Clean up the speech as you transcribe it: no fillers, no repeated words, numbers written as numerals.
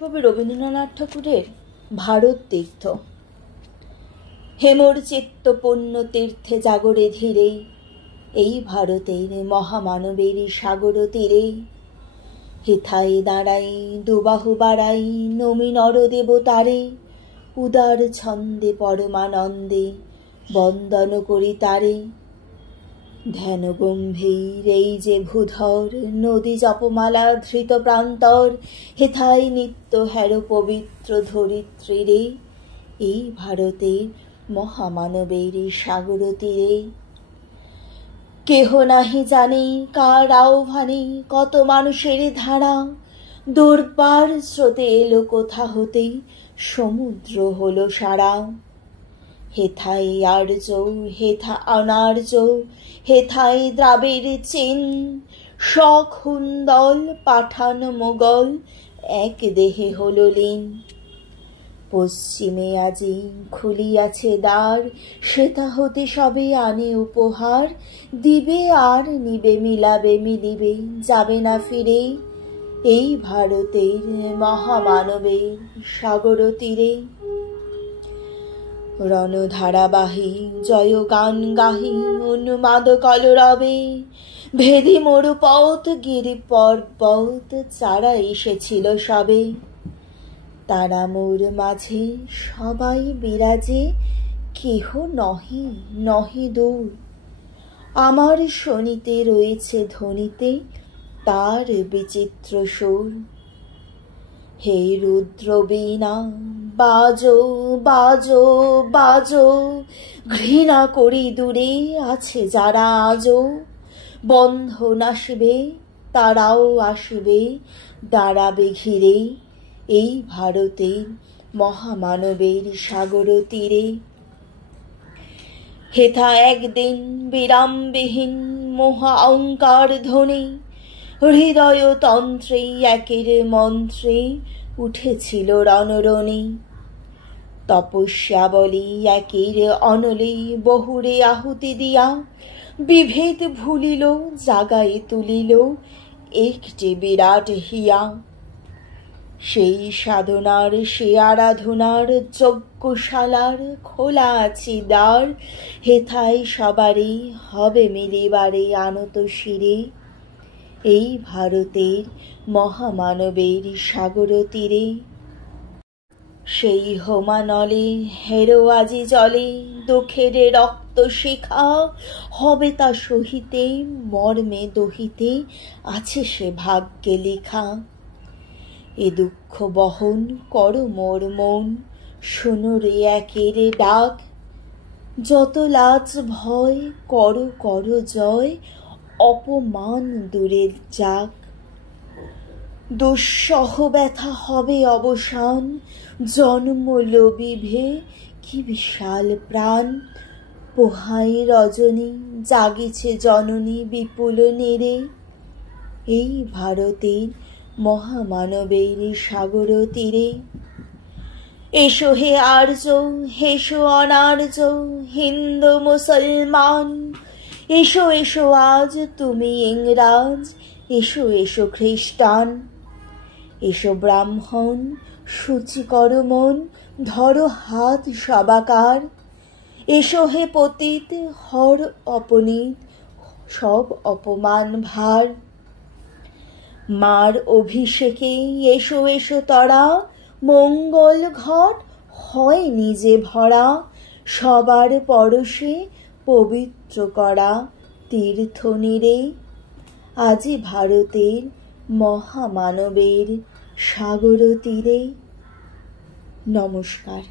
কবি রবীন্দ্রনাথ ঠাকুরের ভারত তীর্থ। হেমর চিত্ত পুণ্য তীর্থে জাগরে ধীরে, এই ভারতের মহামানবের সাগর তীরে। হেথায় দাঁড়াই দুবাহু বাড়াই নমি নর দেবতারে, উদার ছন্দে পরমানন্দে বন্দন করি তারে। ধ্যান গম্ভীর এই যে ভূধর, নদী জপমালা ধৃত প্রান্তর। হেথায় নিত্য হের পবিত্র ধরিত্রীরে, এই ভারতের মহামানবের সাগর তীরে। কেহ নাহি জানে কার আহ্বানে কত মানুষের ধারা, দুর্বার স্রোতে এলো কোথা হতে সমুদ্র হলো সারা। হেথায় আর্য হেথা অনার্য, হেথায় দ্রাবের চীন, শক হুন্দল পাঠান মোগল এক দেহে হলো লীন। পশ্চিমে আজি খুলিয়াছে দ্বার, সেথা হতে সবে আনে উপহার। দিবে আর নিবে মিলাবে মিলিবে যাবে না ফিরে, এই ভারতের মহামানবের সাগর তীরে। রণধারাবাহী জয় গান গাহি উন্মাদ কলরবে, ভেদি মরু পথ গিরি পর্বত চারা এসেছিল সবে। তারা মোর মাঝে সবাই বিরাজে, কেহ নহে নহে দূর। আমার শনিতে রয়েছে ধ্বনিতে তার বিচিত্র সুর। হে রুদ্র বীণা বাজো বাজো বাজো, ঘৃণা করি দূরে আছে যারা আজও। বন্ধন আসবে তারাও আসবে, দাঁড়াবে ঘিরে, এই ভারতের মহামানবের সাগর তীরে। হেথা একদিন বিরামবিহীন মহা অঙ্কার ধ্বনি, হৃদয় তন্ত্রে একের মন্ত্রে উঠেছিল রণরণি। তপস্যা বলি একের অনলে বহুরে আহুতি দিয়া, বিভেদ ভুলিল জাগায় তুলিল একটি বিরাট হিয়া। সেই সাধনার সে আরাধনার যজ্ঞশালার খোলা আছে দ্বার। হেথায় সবারই হবে মিলিবারে আনত শিরে, এই ভারতের মহামানবের সাগর তীরে। সেই হোমানলে হেরো আজি জলে দুঃখের রক্ত শিখা, হবে তা সহিতে মর্মে দহিতে আছে সে ভাগ্যে লেখা। এ দুঃখ বহন কর মোর মন, শোনো রে একের ডাক। যত লাজ ভয় কর কর জয়, অপমান দূরে যাক। দুঃসহ ব্যথা হবে অবসান, জন্ম লোভিভে কি বিশাল প্রাণ। পোহাই রজনী জাগিছে জননী বিপুল নেড়ে, এই ভারতের মহামানবের সাগর তীরে। এসো হে আর্য হেসো অনার্য, হিন্দু মুসলমান, এসো এসো আজ তুমি ইংরাজ, এসো এসো খ্রিস্টান। এসো ব্রাহ্মণ সূচি কর মন, ধরো হাত সবাকার। এসো হে পতিত হর অপনীত সব অপমান ভার। মার অভিষেকে এসো এসো তরা, মঙ্গল ঘট হয় নিজে ভরা। সবার পরশে পবিত্র করা তীর্থ নীরে, আজি ভারতের মহামানবের সাগর তীরে। নমস্কার।